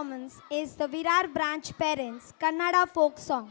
performance is the Virar Branch Parents Kannada folk song.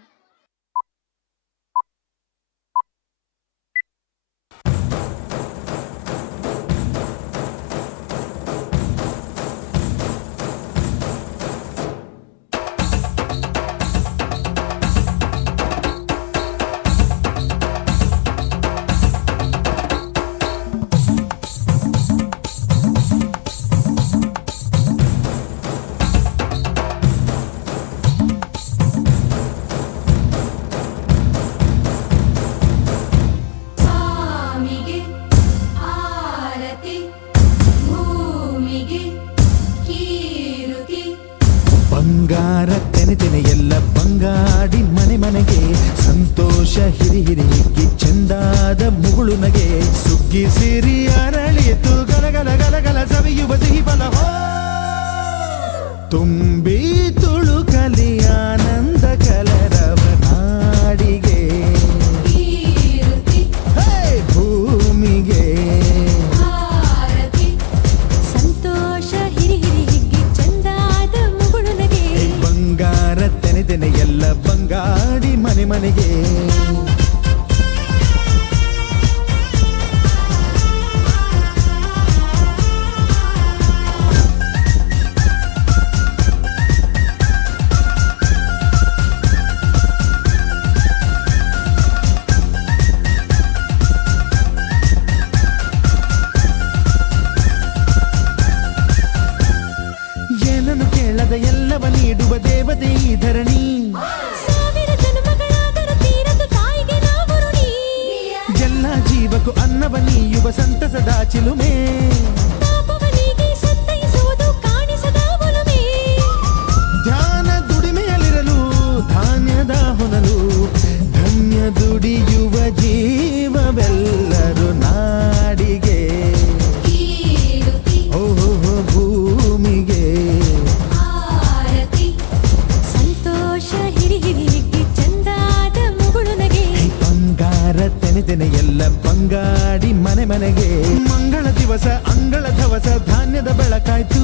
ಬಂಗಾರ ತೆನೆ ತೆನೆ ಎಲ್ಲ ಬಂಗಾಡಿ ಮನೆ ಮನೆಗೆ ಸಂತೋಷ ಹಿರಿ ಹಿರಿಗಿ ಚಂದಾದ ಮುಗುಳು ನಗೆ ಸುಗ್ಗಿ ಸಿರಿ ಅರಳಿತು ಗಲಗಲ ಗಲಗಲ ಸವಿಯುವ ಸಿಹಿ ಫಲ ತುಂಬಿ ತುಳುಕಲಿ ಆನಂದ ಕಲರವ ನಾಡಿಗೆ ಭೂಮಿಗೆ ಸಂತೋಷ ಹಿರಿ ಹಿರಿಗಿ ಚಂದಾದ ಮುಗುಳು ನಗೆ ಬಂಗಾರ ತೆನೆ ತೆನೆ ಎಲ್ಲ ಬಂಗಾಡಿ ಮನೆ ಮನೆಗೆ ಏನನ್ನು ಕೇಳದ ಎಲ್ಲವ ನೀಡುವ ದೇವತೆ ಈ ಧರಣಿ ಸಾವಿರ ಜನ್ಮಗಳಾದರೂ ತೀರದು ತಾಯಿಗೆ ನಾವು ಋಣಿ ಎಲ್ಲ ಜೀವಕ್ಕೂ ಅನ್ನವ ನೀಯುವ ಸಂತಸದ ಚಿಲುಮೆ ಪಾಪವನಿಗೆ ಸಂತೈಸುವುದು ಕಾಣಿಸದ ಒಲುಮೆ ಧ್ಯಾನ ದುಡಿಮೆಯಲ್ಲಿರಲು ಧಾನ್ಯದ ಹೊನಲು ಧನ್ಯ ದುಡಿಯುವ ಜೀವವೆಲ್ಲರೂ ನಾಡಿಗೆ ಓಹೋ ಭೂಮಿಗೆ ಸಂತೋಷ ಹಿರಿ ಹಿರಿಗಿ ಚಂದಾದ ಮುಗುಳು ನಗೆ ಬಂಗಾರ ತೆನೆ ತೆನೆ ಎಲ್ಲ ಬಂಗಾಡಿ ಮನೆ ಮನೆಗೆ ಮಂಗಳ ದಿವಸ ಅಂಗಳ ಧವಸ ಧಾನ್ಯದ ಬೆಳಕಾಯ್ತು